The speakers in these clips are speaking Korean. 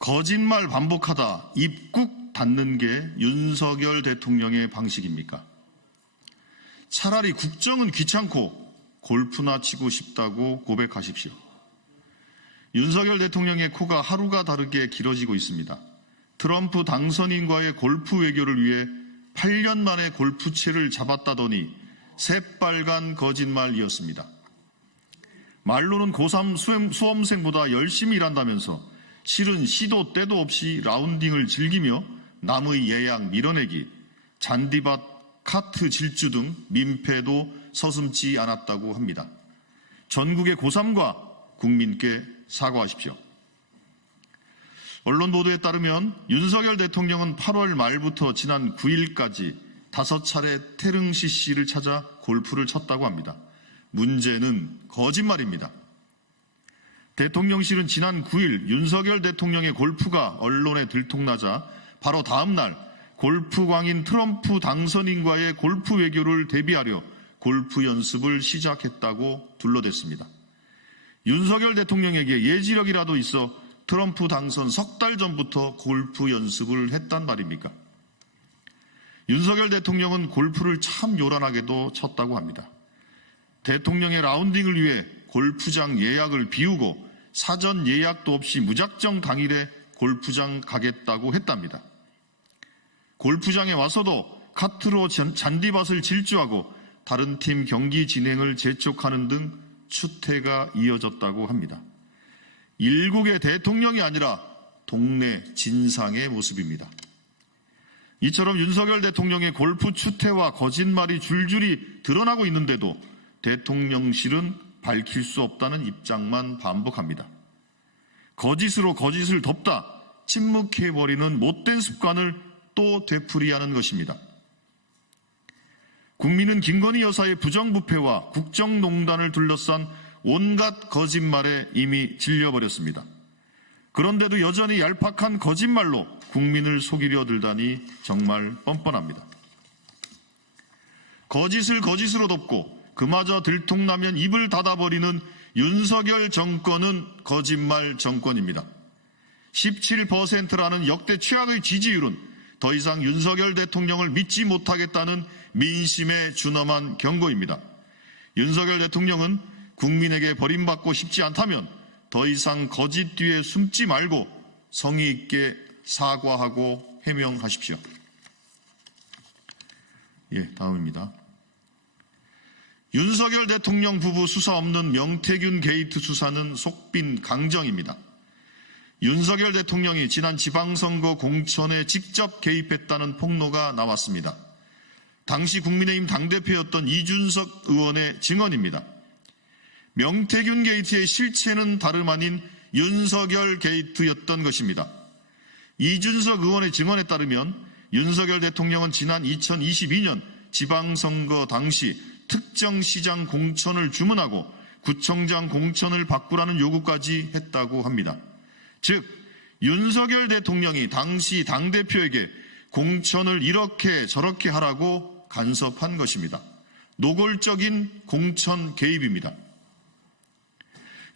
거짓말 반복하다 입 꾹 닫는 게 윤석열 대통령의 방식입니까? 차라리 국정은 귀찮고 골프나 치고 싶다고 고백하십시오. 윤석열 대통령의 코가 하루가 다르게 길어지고 있습니다. 트럼프 당선인과의 골프 외교를 위해 8년 만에 골프채를 잡았다더니 새빨간 거짓말이었습니다. 말로는 고3 수험생보다 열심히 일한다면서 실은 시도 때도 없이 라운딩을 즐기며 남의 예약 밀어내기, 잔디밭 카트 질주 등 민폐도 서슴지 않았다고 합니다. 전국의 고3과 국민께 사과하십시오. 언론 보도에 따르면 윤석열 대통령은 8월 말부터 지난 9일까지 5차례 태릉 CC를 찾아 골프를 쳤다고 합니다. 문제는 거짓말입니다. 대통령실은 지난 9일 윤석열 대통령의 골프가 언론에 들통나자 바로 다음 날 골프광인 트럼프 당선인과의 골프 외교를 대비하려 골프 연습을 시작했다고 둘러댔습니다. 윤석열 대통령에게 예지력이라도 있어 트럼프 당선 석 달 전부터 골프 연습을 했단 말입니까? 윤석열 대통령은 골프를 참 요란하게도 쳤다고 합니다. 대통령의 라운딩을 위해 골프장 예약을 비우고 사전 예약도 없이 무작정 당일에 골프장 가겠다고 했답니다. 골프장에 와서도 카트로 잔디밭을 질주하고 다른 팀 경기 진행을 재촉하는 등 추태가 이어졌다고 합니다. 일국의 대통령이 아니라 동네 진상의 모습입니다. 이처럼 윤석열 대통령의 골프 추태와 거짓말이 줄줄이 드러나고 있는데도 대통령실은 밝힐 수 없다는 입장만 반복합니다. 거짓으로 거짓을 덮다 침묵해버리는 못된 습관을 또 되풀이하는 것입니다. 국민은 김건희 여사의 부정부패와 국정농단을 둘러싼 온갖 거짓말에 이미 질려버렸습니다. 그런데도 여전히 얄팍한 거짓말로 국민을 속이려 들다니 정말 뻔뻔합니다. 거짓을 거짓으로 덮고 그마저 들통나면 입을 닫아버리는 윤석열 정권은 거짓말 정권입니다. 17%라는 역대 최악의 지지율은 더 이상 윤석열 대통령을 믿지 못하겠다는 민심의 준엄한 경고입니다. 윤석열 대통령은 국민에게 버림받고 싶지 않다면 더 이상 거짓 뒤에 숨지 말고 성의 있게 사과하고 해명하십시오. 다음입니다. 윤석열 대통령 부부 수사 없는 명태균 게이트 수사는 속빈 강정입니다. 윤석열 대통령이 지난 지방선거 공천에 직접 개입했다는 폭로가 나왔습니다. 당시 국민의힘 당대표였던 이준석 의원의 증언입니다. 명태균 게이트의 실체는 다름 아닌 윤석열 게이트였던 것입니다. 이준석 의원의 증언에 따르면 윤석열 대통령은 지난 2022년 지방선거 당시 특정 시장 공천을 주문하고 구청장 공천을 바꾸라는 요구까지 했다고 합니다. 즉 윤석열 대통령이 당시 당대표에게 공천을 이렇게 저렇게 하라고 간섭한 것입니다. 노골적인 공천 개입입니다.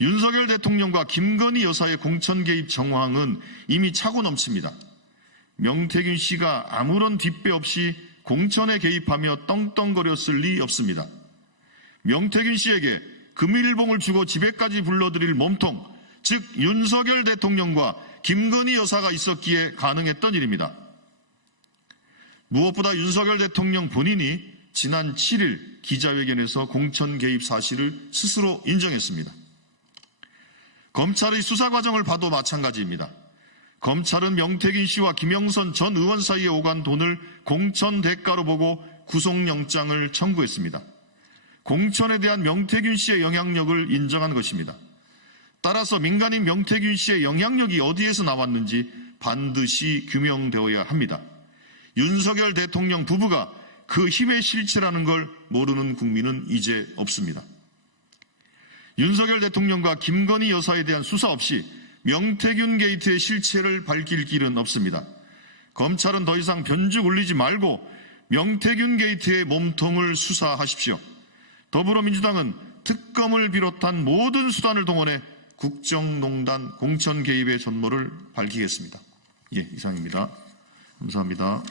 윤석열 대통령과 김건희 여사의 공천 개입 정황은 이미 차고 넘칩니다. 명태균 씨가 아무런 뒷배 없이 공천에 개입하며 떵떵거렸을 리 없습니다. 명태균 씨에게 금일봉을 주고 집에까지 불러들일 몸통, 즉 윤석열 대통령과 김건희 여사가 있었기에 가능했던 일입니다. 무엇보다 윤석열 대통령 본인이 지난 7일 기자회견에서 공천 개입 사실을 스스로 인정했습니다. 검찰의 수사 과정을 봐도 마찬가지입니다. 검찰은 명태균 씨와 김영선 전 의원 사이에 오간 돈을 공천 대가로 보고 구속영장을 청구했습니다. 공천에 대한 명태균 씨의 영향력을 인정한 것입니다. 따라서 민간인 명태균 씨의 영향력이 어디에서 나왔는지 반드시 규명되어야 합니다. 윤석열 대통령 부부가 그 힘의 실체라는 걸 모르는 국민은 이제 없습니다. 윤석열 대통령과 김건희 여사에 대한 수사 없이 명태균 게이트의 실체를 밝힐 길은 없습니다. 검찰은 더 이상 변죽 울리지 말고 명태균 게이트의 몸통을 수사하십시오. 더불어민주당은 특검을 비롯한 모든 수단을 동원해 국정농단 공천 개입의 전모를 밝히겠습니다. 예, 이상입니다. 감사합니다.